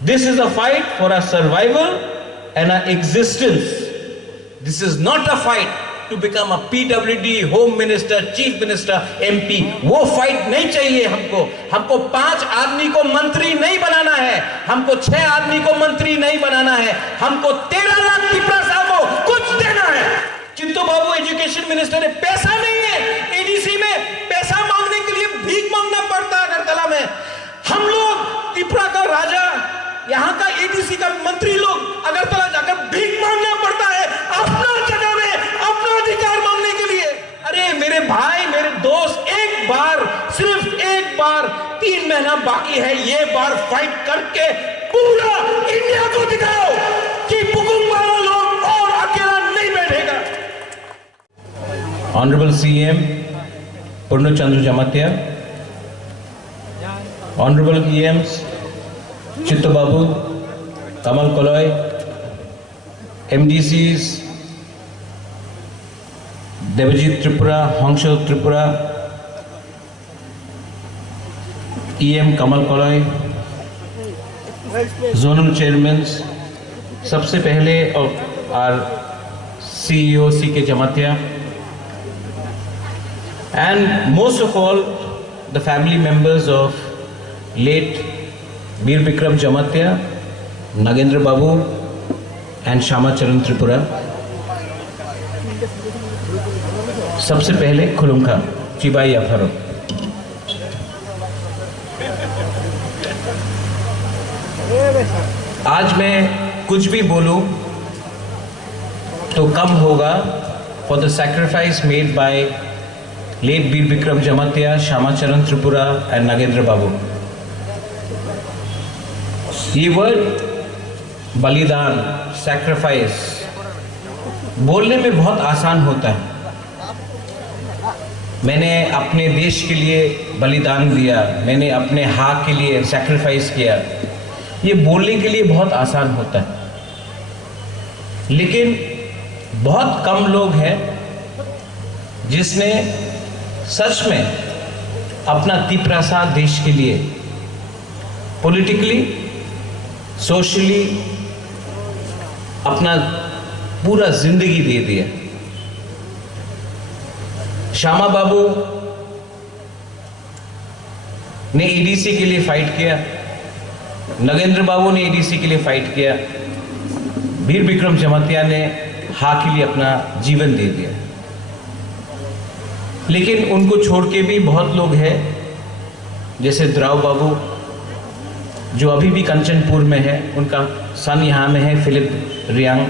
This is a fight for our survival and our existence. This is not a fight to become a PWD, Home Minister, Chief Minister, MP. वो fight नहीं चाहिए हमको। हमको 5 आदमी को मंत्री नहीं बनाना है, हमको 6 आदमी को मंत्री नहीं बनाना है, हमको 13 लाख त्रिपुरा साहब को कुछ देना है। चिंटू बाबू एजुकेशन मिनिस्टर है, पैसा नहीं है। एडीसी में पैसा मांगने के लिए भीख मांगना पड़ता है अगरतला में। हम लोग त्रिपुरा का राजा, यहाँ का एडीसी का मंत्री लोग अगरतला जाकर भीख मांगना पड़ता है अपना जगह में, अपना अधिकार मांगने के लिए। अरे मेरे भाई, मेरे दोस्त, एक बार, सिर्फ एक बार, 3 महीना बाकी है, ये बार फाइट करके पूरा इंडिया को दिखाओ कि बुकुंग वाला लोग और अकेला नहीं बैठेगा। ऑनरेबल सीएम पूर्ण चंद्र जमातिया, ऑनरेबल EMs चित्तू बाबू, कमल कोलॉय, MDCs देवजीत त्रिपुरा, हंसो त्रिपुरा, EM कमल कोलॉय, जोनल चेयरमैन, सबसे पहले और CEO CK Jamatia, and most of all the family members of late Veer Bikram Jamatia, Nagendra Babu and Shama Charan Tripura। सबसे पहले खुलुमखा चिबाई अफरो। आज मैं कुछ भी बोलूं तो कम होगा for the sacrifice made by late Veer Bikram Jamatia, Shama Charan Tripura and Nagendra Babu। ये वर्ड बलिदान, सैक्रिफाइस, बोलने में बहुत आसान होता है। मैंने अपने देश के लिए बलिदान दिया, मैंने अपने हक के लिए सैक्रिफाइस किया, ये बोलने के लिए बहुत आसान होता है। लेकिन बहुत कम लोग हैं जिसने सच में अपना त्रिपुरा देश के लिए पॉलिटिकली, सोशली अपना पूरा जिंदगी दे दिया। श्यामा बाबू ने एडीसी के लिए फाइट किया, नगेंद्र बाबू ने एडीसी के लिए फाइट किया, वीर विक्रम जमातिया ने हा के लिए अपना जीवन दे दिया। लेकिन उनको छोड़ के भी बहुत लोग हैं, जैसे द्राव बाबू जो अभी भी कंचनपुर में है, उनका सन यहाँ में है, फिलिप रियांग,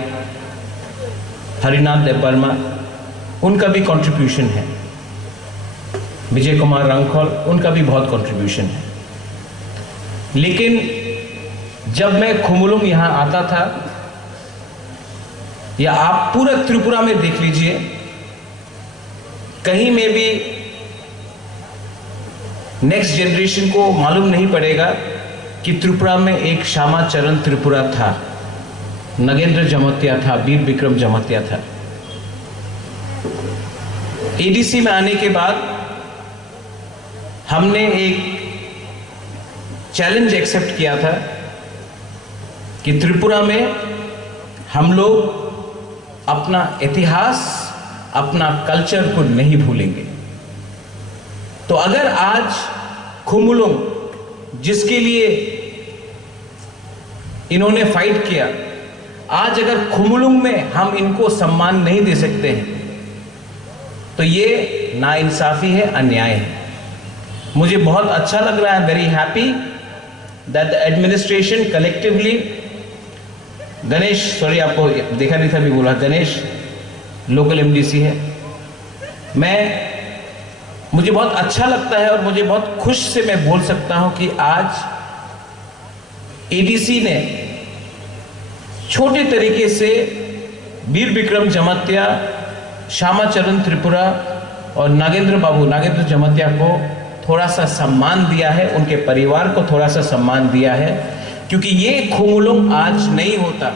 हरिनाथ देवबर्मा, उनका भी कंट्रीब्यूशन है, विजय कुमार रंगखोल, उनका भी बहुत कंट्रीब्यूशन है। लेकिन जब मैं खुमुलुंग यहाँ आता था, या आप पूरा त्रिपुरा में देख लीजिए, कहीं में भी नेक्स्ट जनरेशन को मालूम नहीं पड़ेगा कि त्रिपुरा में एक श्यामा चरण त्रिपुरा था, नगेंद्र जमातिया था, वीर विक्रम जमातिया था। एडीसी में आने के बाद हमने एक चैलेंज एक्सेप्ट किया था कि त्रिपुरा में हम लोग अपना इतिहास, अपना कल्चर को नहीं भूलेंगे। तो अगर आज खुमुलुंग, जिसके लिए इन्होंने फाइट किया, आज अगर खुमुलुंग में हम इनको सम्मान नहीं दे सकते हैं तो ये नाइंसाफी है, अन्याय है। मुझे बहुत अच्छा लग रहा है, very happy that the administration collectively, Ganesh, sorry आपको देखा नहीं था, भी बोला, गणेश लोकल MDC है, मुझे बहुत अच्छा लगता है और मुझे बहुत खुश से मैं बोल सकता हूं कि आज एडीसी ने छोटे तरीके से वीर विक्रम जमातिया, श्यामा चरण त्रिपुरा और नागेंद्र जमातिया को थोड़ा सा सम्मान दिया है, उनके परिवार को थोड़ा सा सम्मान दिया है, क्योंकि ये खुमुलुंग आज नहीं होता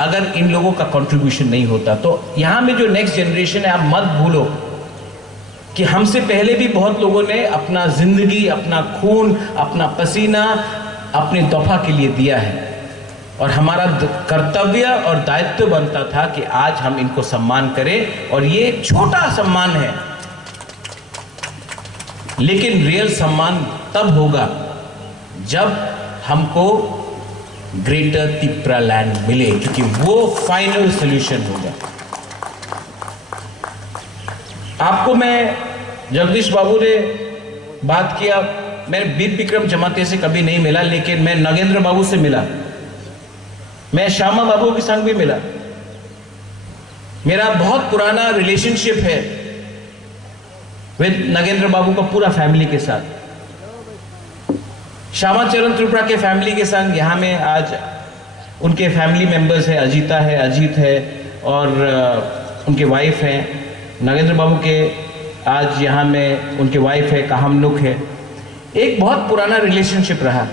अगर इन लोगों का कंट्रीब्यूशन नहीं होता। तो यहाँ में जो नेक्स्ट जनरेशन है, आप मत भूलो कि हमसे पहले भी बहुत लोगों ने अपना जिंदगी, अपना खून, अपना पसीना अपने दफा के लिए दिया है और हमारा कर्तव्य और दायित्व बनता था कि आज हम इनको सम्मान करें। और ये छोटा सम्मान है, लेकिन रियल सम्मान तब होगा जब हमको ग्रेटर तिप्रा लैंड मिले, क्योंकि वो फाइनल सॉल्यूशन होगा। आपको मैं, जगदीश बाबू ने बात किया, मैं वीर विक्रम जमातिया से कभी नहीं मिला, लेकिन मैं नगेंद्र बाबू से मिला, मैं श्यामा बाबू के संग भी मिला। मेरा बहुत पुराना रिलेशनशिप है विद नगेंद्र बाबू का पूरा फैमिली के साथ। श्यामा चरण त्रिपुरा के फैमिली के संग यहाँ में आज उनके फैमिली मेंबर्स है, अजीता है, अजीत है और उनके वाइफ है। नगेंद्र बाबू के आज यहाँ में उनके वाइफ है, काहमनुक है। एक बहुत पुराना रिलेशनशिप रहा।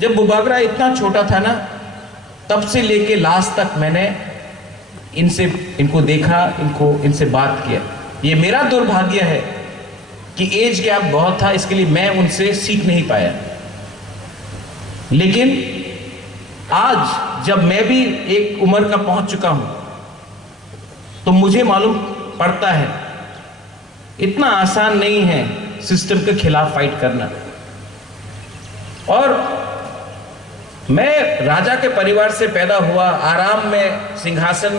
जब बुबागरा इतना छोटा था ना, तब से लेके लास्ट तक मैंने इनको देखा, इनसे बात किया। ये मेरा दुर्भाग्य है कि एज गैप बहुत था, इसके लिए मैं उनसे सीख नहीं पाया। लेकिन आज जब मैं भी एक उम्र का पहुंच चुका हूं, तो मुझे मालूम पड़ता है इतना आसान नहीं है सिस्टम के खिलाफ फाइट करना। और मैं राजा के परिवार से पैदा हुआ, आराम में सिंहासन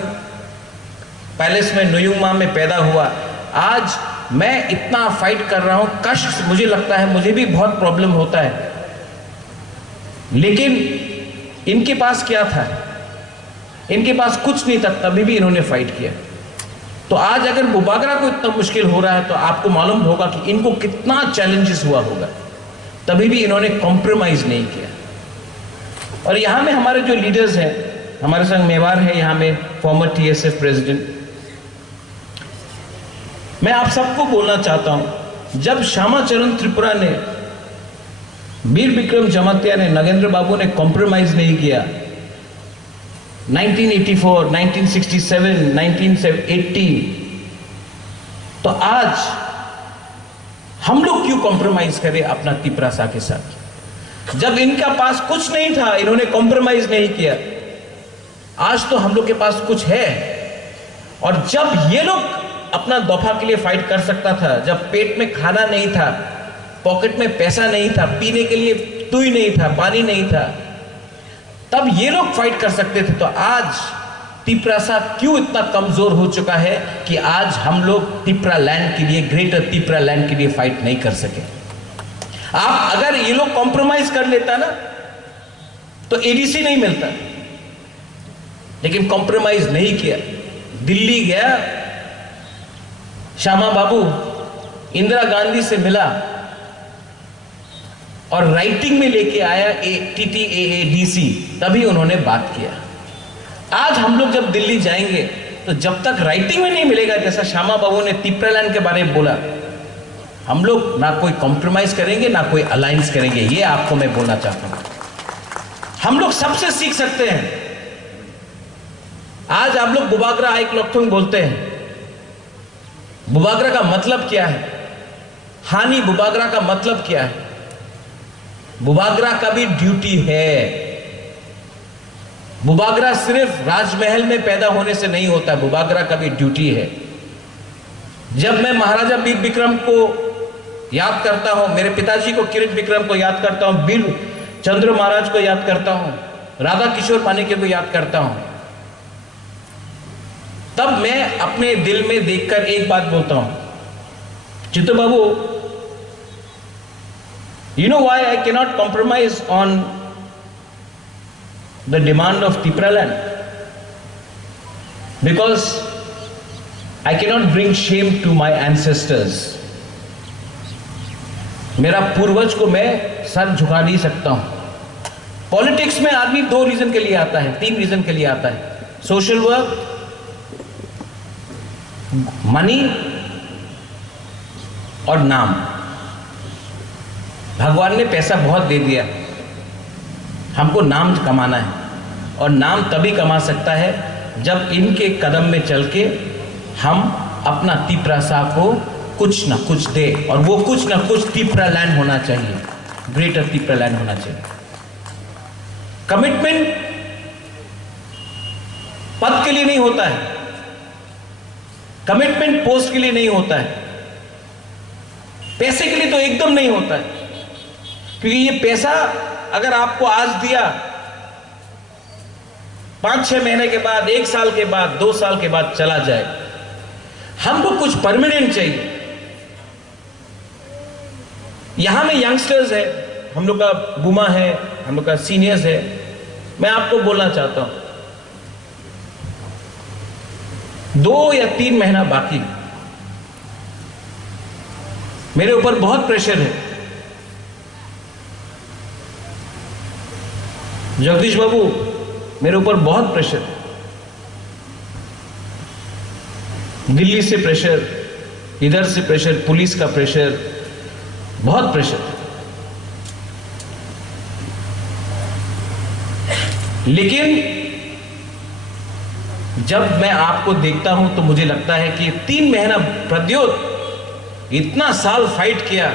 पैलेस में नुयुमा में पैदा हुआ। आज मैं इतना फाइट कर रहा हूं, कष्ट मुझे लगता है, मुझे भी बहुत प्रॉब्लम होता है। लेकिन इनके पास क्या था? इनके पास कुछ नहीं था, तभी भी इन्होंने फाइट किया। तो आज अगर बुबागरा को इतना मुश्किल हो रहा है, तो आपको मालूम होगा कि इनको कितना चैलेंजेस हुआ होगा, तभी भी इन्होंने कॉम्प्रोमाइज नहीं किया। और यहाँ में हमारे जो लीडर्स हैं, हमारे संग मेवार है यहाँ में, फॉर्मर TSF प्रेसिडेंट। मैं आप सबको बोलना चाहता हूं, जब श्यामा चरण त्रिपुरा ने, वीर विक्रम जमातिया ने, नगेंद्र बाबू ने कॉम्प्रोमाइज नहीं किया, 1984, 1967, 1980, तो आज हम लोग क्यों कॉम्प्रोमाइज करें अपना तिपरासा के साथ? जब इनका पास कुछ नहीं था, इन्होंने कॉम्प्रोमाइज नहीं किया। आज तो हम लोग के पास कुछ है। और जब ये लोग अपना दफा के लिए फाइट कर सकता था, जब पेट में खाना नहीं था, पॉकेट में पैसा नहीं था, पीने के लिए तुई नहीं था, पानी नहीं था, तब ये लोग फाइट कर सकते थे। तो आज तिपरासा क्यों इतना कमजोर हो चुका है कि आज हम लोग तिपरा लैंड के लिए, ग्रेटर तिपरा लैंड के लिए फाइट नहीं कर सके? आप अगर ये लोग कॉम्प्रोमाइज कर लेता ना, तो ADC नहीं मिलता। लेकिन कॉम्प्रोमाइज नहीं किया। दिल्ली गया, श्यामा बाबू इंदिरा गांधी से मिला और राइटिंग में लेके आया TTAADC, तभी उन्होंने बात किया। आज हम लोग जब दिल्ली जाएंगे, तो जब तक राइटिंग में नहीं मिलेगा, जैसा श्यामा बाबू ने तिपरा लैंड के बारे में बोला, हम लोग ना कोई कॉम्प्रोमाइज करेंगे, ना कोई अलायंस करेंगे। ये आपको मैं बोलना चाहता हूं। हम लोग सबसे सीख सकते हैं। आज आप लोग बुबागरा आइक लोकथुंग बोलते हैं। बुबागरा का मतलब क्या है? हानि बुबागरा का मतलब क्या है? बुबागरा का भी ड्यूटी है। बुबागरा सिर्फ राजमहल में पैदा होने से नहीं होता, बुबागरा का भी ड्यूटी है। जब मैं महाराजा वीर विक्रम को याद करता हूं, मेरे पिताजी को किरण विक्रम को याद करता हूं, वीर चंद्र महाराज को याद करता हूं, राधा किशोर पानिके को याद करता हूं, तब मैं अपने दिल में देखकर एक बात बोलता हूं, चित्तू बाबू, you know why I cannot compromise on the demand of Tipra land? Because I cannot bring shame to my ancestors. मेरा पूर्वज को मैं सर झुका नहीं सकता हूं। पॉलिटिक्स में आदमी 2 रीजन के लिए आता है, 3 रीजन के लिए आता है। सोशल वर्क, मनी और नाम। भगवान ने पैसा बहुत दे दिया, हमको नाम कमाना है। और नाम तभी कमा सकता है जब इनके कदम में चल के हम अपना तिपरासा को कुछ ना कुछ दे, और वो कुछ ना कुछ तिपरा लैंड होना चाहिए, ग्रेटर तिपरा लैंड होना चाहिए। कमिटमेंट पद के लिए नहीं होता है, कमिटमेंट पोस्ट के लिए नहीं होता है, पैसे के लिए तो एकदम नहीं होता है। क्योंकि ये पैसा अगर आपको आज दिया, 5-6 महीने के बाद, 1 साल के बाद, 2 साल के बाद चला जाए। हमको कुछ परमानेंट चाहिए। यहां में यंगस्टर्स है, हम लोग का बुमा है, हम लोग का सीनियर्स है। मैं आपको बोलना चाहता हूं, 2 या 3 महीना बाकी, मेरे ऊपर बहुत प्रेशर है। जगदीश बाबू, मेरे ऊपर बहुत प्रेशर है। दिल्ली से प्रेशर, इधर से प्रेशर, पुलिस का प्रेशर, बहुत प्रेशर। लेकिन जब मैं आपको देखता हूं तो मुझे लगता है कि 3 महीना प्रद्योत, इतना साल फाइट किया,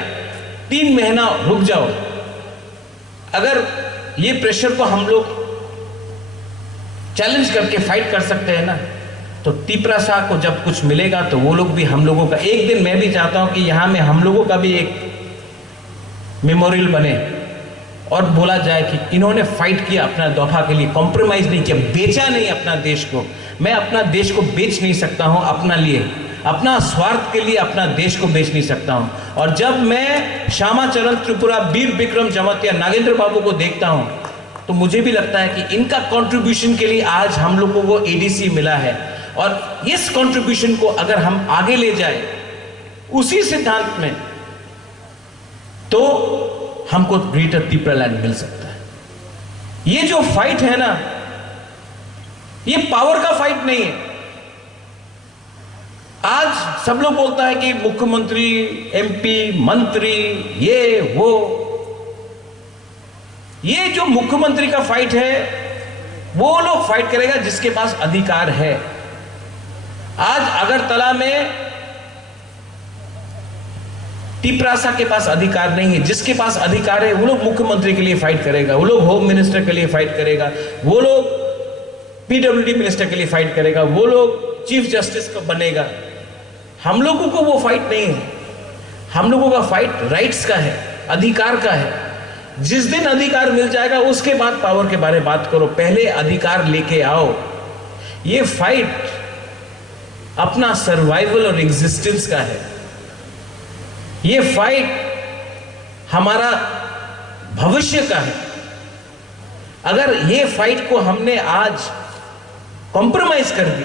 3 महीना रुक जाओ। अगर ये प्रेशर को हम लोग चैलेंज करके फाइट कर सकते हैं ना, तो तिपरा शाह को जब कुछ मिलेगा तो वो लोग भी हम लोगों का, एक दिन मैं भी चाहता हूं कि यहां में हम लोगों का भी एक मेमोरियल बने और बोला जाए कि इन्होंने फाइट किया अपना दफा के लिए, कॉम्प्रोमाइज नहीं किया, बेचा नहीं अपना देश को। मैं अपना देश को बेच नहीं सकता हूं अपना लिए, अपना स्वार्थ के लिए अपना देश को बेच नहीं सकता हूं। और जब मैं श्यामाचरण त्रिपुरा, वीर विक्रम जमतिया, नागेंद्र बाबू को देखता हूं तो मुझे भी लगता है कि इनका कंट्रीब्यूशन के लिए आज हम लोगों को एडीसी मिला है। और इस कंट्रीब्यूशन को अगर हम आगे ले जाए उसी सिद्धांत में, तो हमको ग्रेटर त्रिपुरा लैंड मिल सकता है। ये जो फाइट है ना, ये पावर का फाइट नहीं है। आज सब लोग बोलता है कि मुख्यमंत्री, एमपी, मंत्री, ये वो। ये जो मुख्यमंत्री का फाइट है, वो लोग फाइट करेगा जिसके पास अधिकार है। आज अगरतला में तिपरासा के पास अधिकार नहीं है। जिसके पास अधिकार है वो लोग मुख्यमंत्री के लिए फाइट करेगा, वो लोग होम मिनिस्टर के लिए फाइट करेगा, वो लोग पीडब्ल्यूडी मिनिस्टर के लिए फाइट करेगा, वो लोग चीफ जस्टिस का बनेगा। हम लोगों को वो फाइट नहीं है। हम लोगों का फाइट राइट्स का है, अधिकार का है। जिस दिन अधिकार मिल जाएगा उसके बाद पावर के बारे में बात करो, पहले अधिकार लेके आओ। ये फाइट अपना सर्वाइवल और एग्जिस्टेंस का है। ये फाइट हमारा भविष्य का है। अगर ये फाइट को हमने आज कॉम्प्रोमाइज कर दी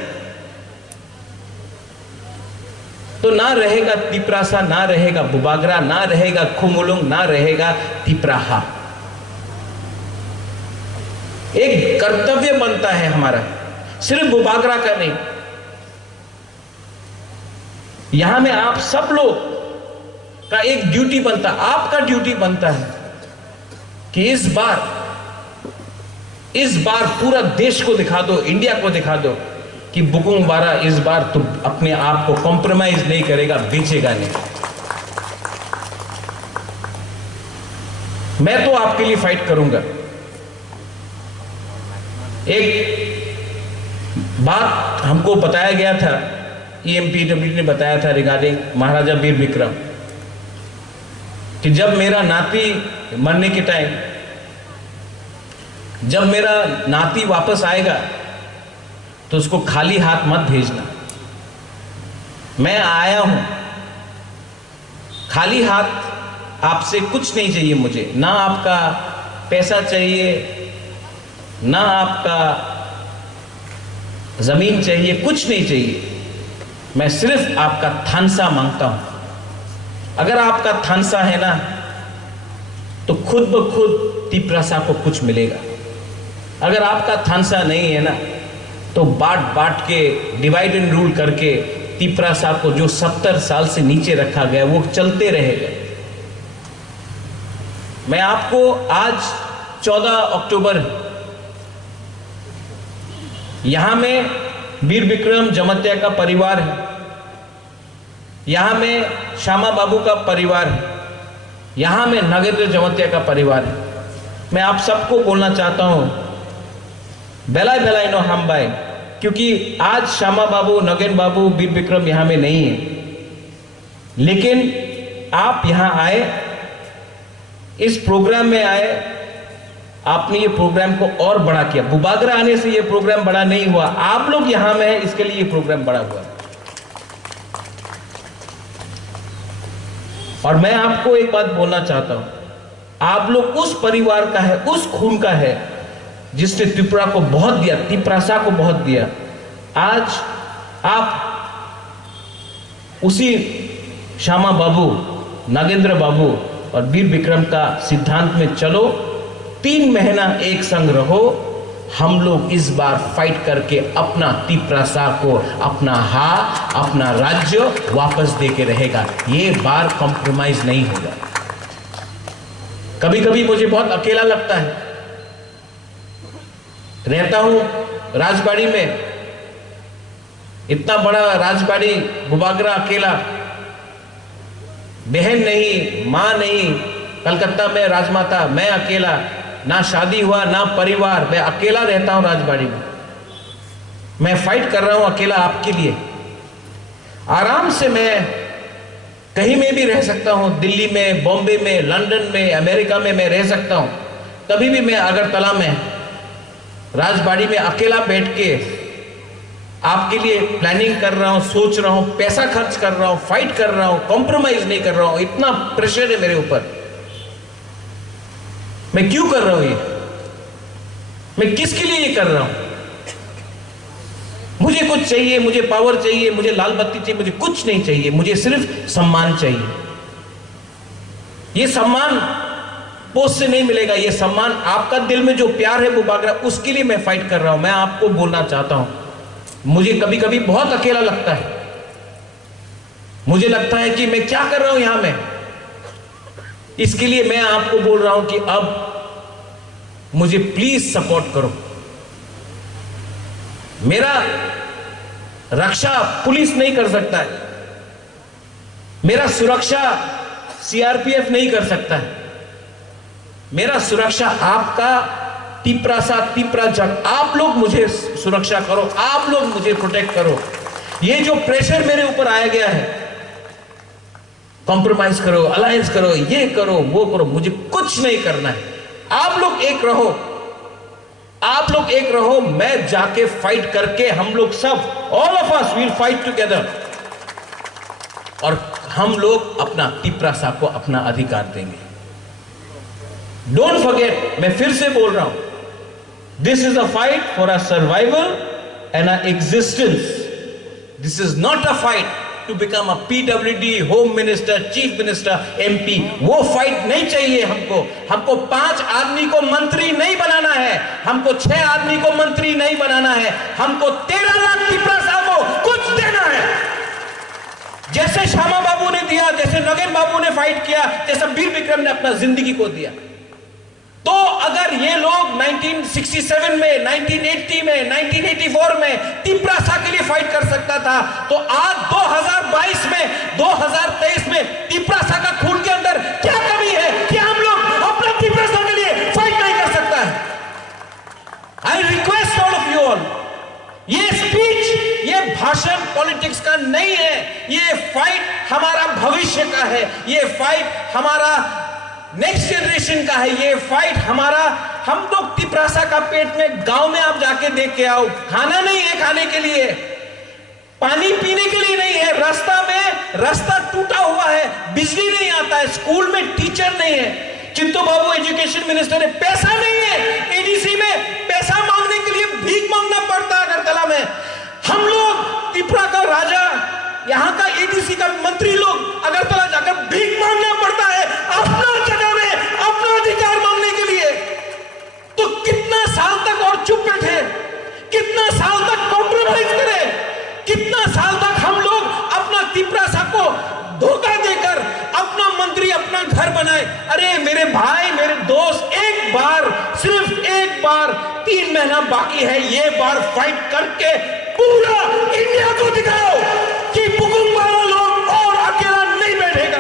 तो ना रहेगा तिपरासा, ना रहेगा बुबागरा, ना रहेगा खुमुलुंग, ना रहेगा तिपराहा। एक कर्तव्य बनता है हमारा, सिर्फ बुबागरा का नहीं। यहां में आप सब लोग का एक ड्यूटी बनता, आपका ड्यूटी बनता है कि इस बार पूरा देश को दिखा दो, इंडिया को दिखा दो कि बुकुंग बारा इस बार तो अपने आप को कॉम्प्रोमाइज नहीं करेगा, बेचेगा नहीं। मैं तो आपके लिए फाइट करूंगा। एक बात हमको बताया गया था, EMPW ने बताया था रिगार्डिंग महाराजा वीर विक्रम, कि जब मेरा नाती मरने के टाइम, जब मेरा नाती वापस आएगा तो उसको खाली हाथ मत भेजना। मैं आया हूं खाली हाथ, आपसे कुछ नहीं चाहिए मुझे, ना आपका पैसा चाहिए, ना आपका जमीन चाहिए, कुछ नहीं चाहिए। मैं सिर्फ आपका थानसा मांगता हूं। अगर आपका थानसा है ना तो खुद ब खुद तिपरासा को कुछ मिलेगा। अगर आपका थानसा नहीं है ना तो बांट के, डिवाइड एंड रूल करके तिपरासा को जो 70 साल से नीचे रखा गया वो चलते रहेगा। मैं आपको आज 14 अक्टूबर यहां में वीर विक्रम जमतिया का परिवार है, यहां में श्यामा बाबू का परिवार है, यहां में नागेंद्र जमतिया का परिवार है। मैं आप सबको बोलना चाहता हूं, बेलाय बेलाय नो हम भाई, क्योंकि आज श्यामा बाबू, नगेन बाबू, वीर विक्रम यहां में नहीं है, लेकिन आप यहां आए, इस प्रोग्राम में आए, आपने ये प्रोग्राम को और बड़ा किया। बुबागरा आने से ये प्रोग्राम बड़ा नहीं हुआ, आप लोग यहां में हैं, इसके लिए ये प्रोग्राम बड़ा हुआ। और मैं आपको एक बात बोलना चाहता हूं, आप लोग उस परिवार का है, उस खून का है जिसने त्रिपुरा को बहुत दिया, तिपरासा को बहुत दिया। आज आप उसी श्यामा बाबू, नागेंद्र बाबू और वीर विक्रम का सिद्धांत में चलो, 3 महीना एक संग रहो। हम लोग इस बार फाइट करके अपना तिपरासा को, अपना राज्य वापस दे के रहेगा। ये बार कॉम्प्रोमाइज नहीं होगा। कभी कभी मुझे बहुत अकेला लगता है, रहता हूं राजबाड़ी में, इतना बड़ा राजबाड़ी, बुबागरा अकेला, बहन नहीं, मां नहीं, कलकत्ता में राजमाता, मैं अकेला, ना शादी हुआ ना परिवार, मैं अकेला रहता हूं राजबाड़ी में। मैं फाइट कर रहा हूं अकेला आपके लिए। आराम से मैं कहीं में भी रह सकता हूं, दिल्ली में, बॉम्बे में, लंदन में, अमेरिका में मैं रह सकता हूं। कभी भी मैं अगरतला में राजबाड़ी में अकेला बैठ के आपके लिए प्लानिंग कर रहा हूं, सोच रहा हूं, पैसा खर्च कर रहा हूं, फाइट कर रहा हूं, कॉम्प्रोमाइज नहीं कर रहा हूं। इतना प्रेशर है मेरे ऊपर। मैं क्यों कर रहा हूं ये? मैं किसके लिए ये कर रहा हूं? मुझे कुछ चाहिए, मुझे पावर चाहिए, मुझे लाल बत्ती चाहिए, मुझे कुछ नहीं चाहिए, मुझे सिर्फ सम्मान चाहिए। ये सम्मान पोस्ट से नहीं मिलेगा, ये सम्मान आपका दिल में जो प्यार है वो बागरा, उसके लिए मैं फाइट कर रहा हूं। मैं आपको बोलना चाहता हूं, मुझे कभी कभी बहुत अकेला लगता है। मुझे लगता है कि मैं क्या कर रहा हूं यहां में। इसके लिए मैं आपको बोल रहा हूं कि अब मुझे प्लीज सपोर्ट करो। मेरा रक्षा पुलिस नहीं कर सकता है, मेरा सुरक्षा सीआरपीएफ नहीं कर सकता है, मेरा सुरक्षा आपका तिपरा जग, आप लोग मुझे सुरक्षा करो, आप लोग मुझे प्रोटेक्ट करो। ये जो प्रेशर मेरे ऊपर आया गया है, कॉम्प्रोमाइज करो, अलायंस करो, ये करो, वो करो, मुझे कुछ नहीं करना है। आप लोग एक रहो, आप लोग एक रहो, मैं जाके फाइट करके, हम लोग सब, all of us will fight together, और हम लोग अपना तिपरासा को अपना अधिकार देंगे। डोंट फॉरगेट, मैं फिर से बोल रहा हूं, this is a fight for a survival and a existence. This is not a fight to become a PWD, home minister, chief minister, MP. वो फाइट नहीं चाहिए हमको। हमको 5 आदमी को मंत्री नहीं बनाना है, हमको 6 आदमी को मंत्री नहीं बनाना है, हमको 13 लाख तिपरासा को कुछ देना है। जैसे श्यामा बाबू ने दिया, जैसे नगेन बाबू ने फाइट किया, जैसे वीर विक्रम ने अपना जिंदगी को दिया। तो अगर ये लोग 1967 में, 1980 में, 1984 में तिपरासा के लिए फाइट कर सकता था, तो आज 2022 में, 2023 में तिपरासा का खून के अंदर क्या कमी है कि हम लोग अपना तिपरासा के लिए फाइट नहीं कर सकता है? I request all of you all, ये स्पीच, ये भाषण पॉलिटिक्स का नहीं है, ये फाइट हमारा भविष्य का है, ये फाइट हमारा नेक्स्ट जनरेशन का है, ये फाइट हमारा। हम लोग तिपरासा का पेट में, गांव में आप जाके देख के आओ, खाना नहीं है खाने के लिए, पानी पीने के लिए नहीं है, रास्ता टूटा हुआ है, बिजली नहीं आता है, स्कूल में टीचर नहीं है। चिंटू बाबू एजुकेशन मिनिस्टर है, पैसा नहीं है, एडीसी में पैसा मांगने के लिए भीख मांगना पड़ता है अगरतला में। हम लोग त्रिपुरा का राजा, यहां का एडीसी का मंत्री लोग अगरतला जाकर भीख मांगना पड़ता है अपना जगह में, अपना अधिकार मांगने के लिए। तो कितना साल तक और चुप बैठे, कितना साल तक कॉम्प्रोमाइज करें, कितना साल तक हम लोग अपना तिपरासा को धोखा देकर अपना मंत्री, अपना घर बनाए? अरे मेरे भाई, मेरे दोस्त, एक बार, सिर्फ एक बार, 3 महीना बाकी है, ये बार फाइट करके पूरा इंडिया को दिखाओ कि बुकुम वाला लोग और अकेला नहीं बैठेगा।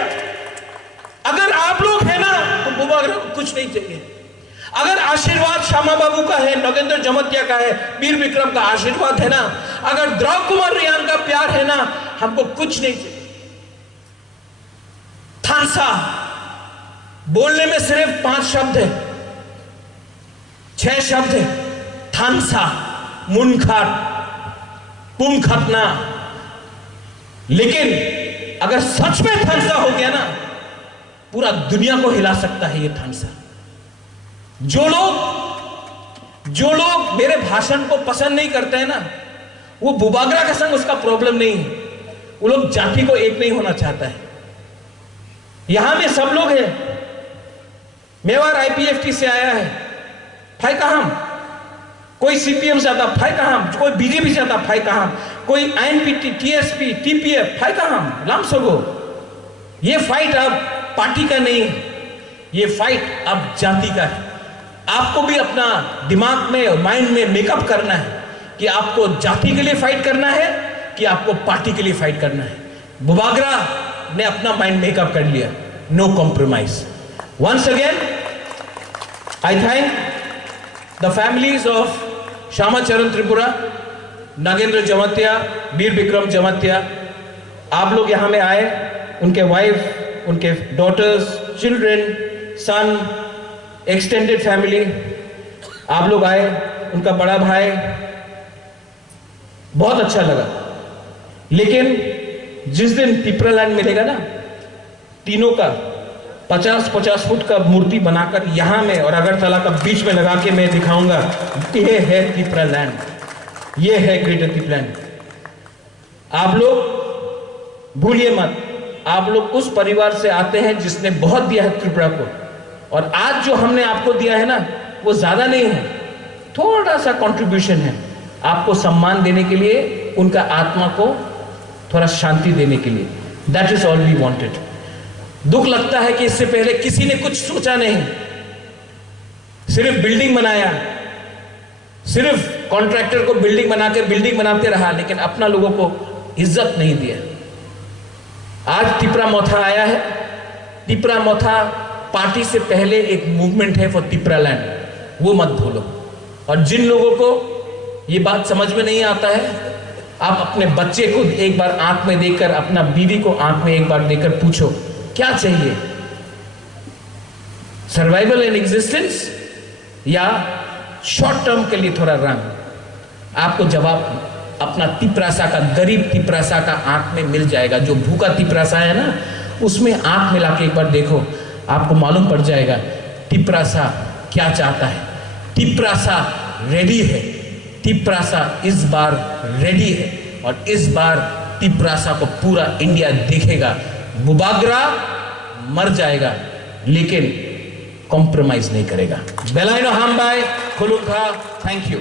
अगर आप लोग हैं ना, तो बुबागरा को कुछ नहीं चाहिए। अगर आशीर्वाद श्यामा बाबू का है, नगेंद्र जमतिया का है, वीर विक्रम का आशीर्वाद है ना, अगर द्रौ कुमार रियांग का प्यार है ना, हमको कुछ नहीं चाहिए। थानसा बोलने में सिर्फ 5 शब्द है, 6 शब्द है। थानसा, मुनखाट, पुंखतना। लेकिन अगर सच में थानसा हो गया ना, पूरा दुनिया को हिला सकता है ये थानसा। जो लोग मेरे भाषण को पसंद नहीं करते हैं ना, वो बुबागरा का संग उसका प्रॉब्लम नहीं है, वो लोग जाति को एक नहीं होना चाहता है। यहां में सब लोग हैं। मेवाड़ आईपीएफटी से आया है, फाय कहां, कोई सीपीएम से आता फाय कहां, कोई बीजेपी से आता फाय कहां, कोई आईएनपीटी, टीएसपी, टीपीएफ, फाय कहां, लाम सगो। ये फाइट अब पार्टी का नहीं है, ये फाइट अब जाति का है। आपको भी अपना दिमाग में और माइंड में मेकअप करना है कि आपको जाति के लिए फाइट करना है कि आपको पार्टी के लिए फाइट करना है। बुबागरा ने अपना माइंड मेकअप कर लिया, no compromise. Once again I thank the families of Shyama Charan Tripura, Nagendra जमतिया, वीर विक्रम जमतिया। आप लोग यहां में आए, उनके वाइफ, उनके डॉटर्स, चिल्ड्रन, सन, एक्सटेंडेड फैमिली, आप लोग आए, उनका बड़ा भाई, बहुत अच्छा लगा। लेकिन जिस दिन पिपरालैंड मिलेगा ना, तीनों का 50-50 फुट का मूर्ति बनाकर यहां में और अगरतला का बीच में लगा के मैं दिखाऊंगा, ये है पिपरालैंड, ये है ग्रेटर पिपरालैंड। आप लोग भूलिए मत, आप लोग उस परिवार से आते हैं जिसने बहुत दिया है त्रिपुरा को, और आज जो हमने आपको दिया है ना, वो ज्यादा नहीं है, थोड़ा सा कंट्रीब्यूशन है आपको सम्मान देने के लिए, उनका आत्मा को थोड़ा शांति देने के लिए। That is all we wanted. दुख लगता है कि इससे पहले किसी ने कुछ सोचा नहीं, सिर्फ बिल्डिंग बनाया, सिर्फ कॉन्ट्रैक्टर को बिल्डिंग बनाकर बिल्डिंग बनाते रहा, लेकिन अपना लोगों को इज्जत नहीं दिया। आज तिपरा मोथा आया है। तिपरा मोथा पार्टी से पहले एक मूवमेंट है फॉर तिपरालैंड, वो मत भूलो। और जिन लोगों को ये बात समझ में नहीं आता है, आप अपने बच्चे को एक बार आंख में देखकर, अपना बीवी को आंख में एक बार देखकर पूछो क्या चाहिए, सर्वाइवल एंड एग्जिस्टेंस या शॉर्ट टर्म के लिए थोड़ा रंग। आपको जवाब अपना तिपरासा का, गरीब तिपरासा का आंख में मिल जाएगा। जो भूखा तिपरासा है ना, उसमें आंख मिला के एक बार देखो, आपको मालूम पड़ जाएगा तिपरासा क्या चाहता है। तिपरासा रेडी है, तिपरासा इस बार रेडी है, और इस बार तिपरासा को पूरा इंडिया देखेगा। बुबागरा मर जाएगा लेकिन कॉम्प्रोमाइज नहीं करेगा। बेलाइनो हामबाई खुलुंखा, थैंक यू।